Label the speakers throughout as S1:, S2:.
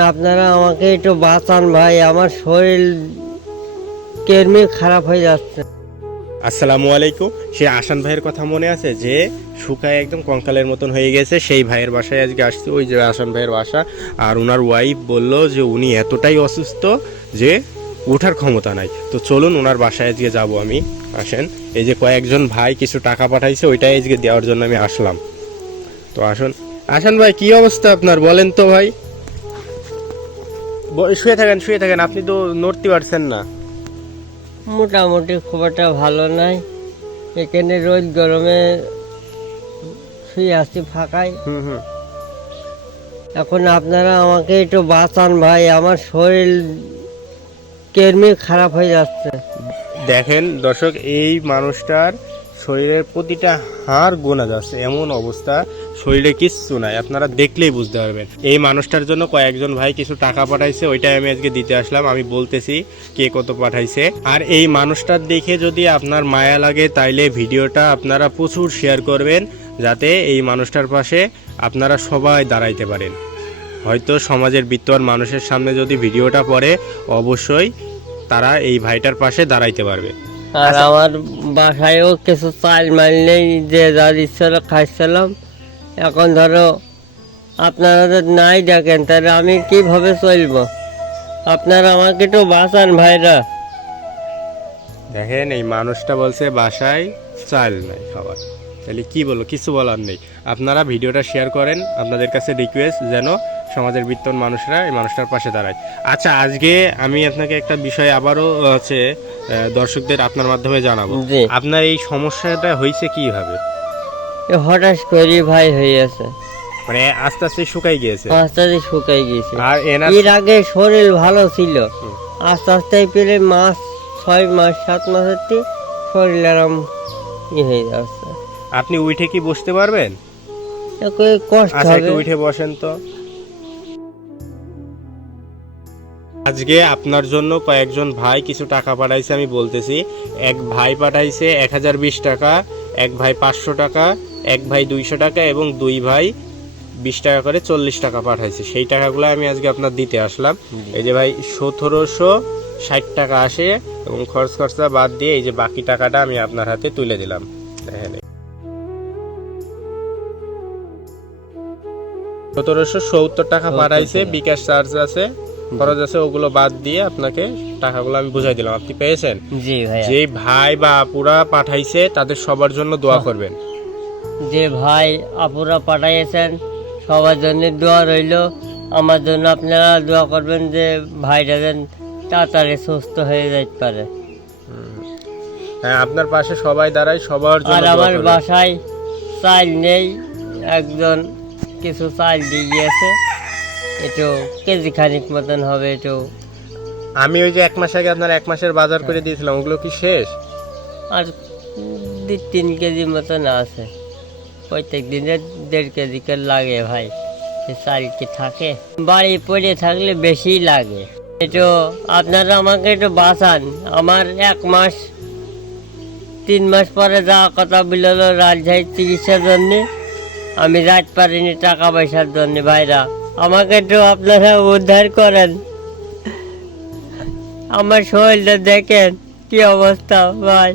S1: আপনারা আমাকে একটু বাঁচান ভাই, আমার শরীর কেরমি খারাপ হয়ে যাচ্ছে।
S2: আসসালামু আলাইকুম। সেই আসান ভাইয়ের কথা মনে আছে যে, শুকায় একদম কঙ্কালের মতন হয়ে গেছে, সেই ভাইয়ের বাসায় আজকে আসছে। ওই যে আসান ভাইয়ের বাসা। আর ওনার ওয়াইফ বলল যে, উনি এতটাই অসুস্থ যে ওঠার ক্ষমতা নাই। তো চলুন ওনার বাসায় আজকে যাব আমি। আসেন। এই যে কয়েকজন ভাই কিছু টাকা পাঠাইছে, ওইটাই আজকে দেওয়ার জন্য আমি আসলাম। তো আসুন। আসান ভাই, কি অবস্থা আপনার? বলেন তো ভাই। শুয়ে থাকেন শুয়ে থাকেন আপনি তো নড়তে পারছেন না।
S1: মোটামুটি খুব একটা ভালো নাই। এখানে রোদ গরমে শুয়ে আছি ফাঁকায়
S2: হুম হুম।
S1: এখন আপনারা আমাকে একটু বাঁচান ভাই আমার শরীর কেরমি খারাপ হয়ে যাচ্ছে।
S2: দেখেন দর্শক এই মানুষটার শরীরের প্রতিটা হাড় গোনা যাচ্ছে, এমন অবস্থা শরীরে কিচ্ছু নাই। আপনারা দেখলেই বুঝতে পারবেন। এই মানুষটার জন্য কয়েকজন ভাই কিছু টাকা পাঠাইছে ওইটাই আমি আজকে দিতে আসলাম, আমি বলতেছি কে কত পাঠাইছে। আর এই মানুষটার দেখে যদি আপনার মায়া লাগে, তাইলে ভিডিওটা আপনারা প্রচুর শেয়ার করবেন, যাতে এই মানুষটার পাশে আপনারা সবাই দাঁড়াইতে পারেন। হয়তো সমাজের বিত্তবান মানুষের সামনে যদি ভিডিওটা পড়ে, অবশ্যই তারা এই ভাইটার পাশে দাঁড়াইতে পারবে।
S1: আর আমার বাসায়ও কিছু চাল মাল নেই যে যার ইচ্ছা হলো খাইছিলাম। এখন ধরো আপনারা যদি নাই দেখেন তাহলে আমি কীভাবে চলবো? আপনারা আমাকে একটু বাঁচান ভাইরা।
S2: দেখেন এই মানুষটা বলছে বাসায় চাল নাই খাবার। তাহলে কি বলব কিছু বলার নেই। আপনারা ভিডিওটা শেয়ার করেন আপনাদের কাছে রিকোয়েস্ট যেন সমাজের বিত্তন মানুষরা এই মানুষটার পাশে দাঁড়ায়। আচ্ছা আজকে আমি আপনাকে একটা বিষয় আবারও হচ্ছে দর্শকদের আপনার মাধ্যমে জানাব। আপনার এই সমস্যাটা হয়েছে কীভাবে?
S1: হঠাৎ করে ভাই হয়ে আছে
S2: মানে আস্তে আস্তে শুকাই গিয়েছে?
S1: আস্তে শুকাই গিয়েছে।
S2: আর
S1: এর আগে শরীর ভালো ছিল। আস্তে আস্তে পেলে মাস ছয় মাস সাত মাসের থেকে শরীর আরাম ই হয়ে যাচ্ছে।
S2: আপনি উঠে কি বসতে পারবেন?
S1: কষ্ট
S2: আচ্ছা
S1: হবে।
S2: উঠে বসেন তো। আজকে আপনার জন্য কয়েকজন ভাই কিছু টাকা পাঠাইছে আমি বলতেছি। এক ভাই পাঠাইছে এক হাজার বিশ টাকা এক ভাই পাঁচশো টাকা এক ভাই দুইশো টাকা এবং দুই ভাই বিশ টাকা করে চল্লিশ টাকা পাঠাইছে। সেই টাকাগুলো আমি আজকে আপনার দিতে আসলাম। এই যে ভাই সতেরোশো ষাট টাকা আসে এবং খরচ খরচা বাদ দিয়ে এই যে বাকি টাকাটা আমি আপনার হাতে তুলে দিলাম। দেখেন সতেরোশো সত্তর টাকা পাঠাইছে বিকাশ চার্জ আছে। খরচ আছে ওগুলো বাদ দিয়ে আপনাকে টাকাগুলো আমি বুঝাই দিলাম। আপনি পেয়েছেন?
S1: জি ভাইয়া।
S2: যে ভাই বা আপুরা পাঠাইছে তাদের সবার জন্য দোয়া করবেন।
S1: যে ভাই আপুরা পাঠাইয়েছেন সবার জন্য দোয়া রইল। আমার জন্য আপনারা দোয়া করবেন যে ভাইটা যেন তাড়াতাড়ি সুস্থ হয়ে যাইতে পারে।
S2: হ্যাঁ আপনার পাশে সবাই দাঁড়ায় সবার জন্য দোয়া
S1: আমার
S2: করবেন।
S1: বাসায় চাল নেই একজন কিছু চাল দিয়ে গিয়েছে। একটু কেজি খানিক মতন হবে একটু
S2: আমি ওই যে এক মাস আগে আপনার এক মাসের বাজার করে দিয়েছিলাম ওগুলো কি শেষ?
S1: আর দুই তিন কেজি মতন আছে। প্রত্যেক দিনে দেড় কেজি করে লাগে ভাই। চাল কি থাকে? বাড়ি পড়ে থাকলে বেশি লাগে। একটু আপনারা আমাকে একটু বাঁচান। আমার এক মাস তিন মাস পরে যাওয়া কথা বলল রাজশাহী চিকিৎসার জন্যে। আমি রাত পারিনি টাকা পয়সার জন্যে ভাইরা। আমাকে একটু আপনারা উদ্ধার করেন। আমার শরীরটা দেখেন কি অবস্থা ভাই।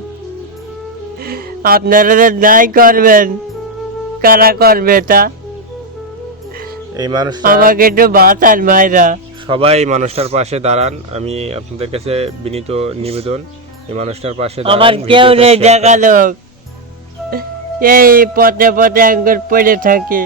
S1: আপনারা যে নাই করবেন কারা করবে তা?
S2: এই মানুষ
S1: আমাকে একটু বাঁচান ভাইরা।
S2: সবাই এই মানুষটার পাশে দাঁড়ান আমি আপনাদের কাছে বিনীত নিবেদন এই মানুষটার পাশে দাঁড়ান,
S1: আমার কেউ নেই। দেখাল এই পথে পথে একবার পড়ে থাকি।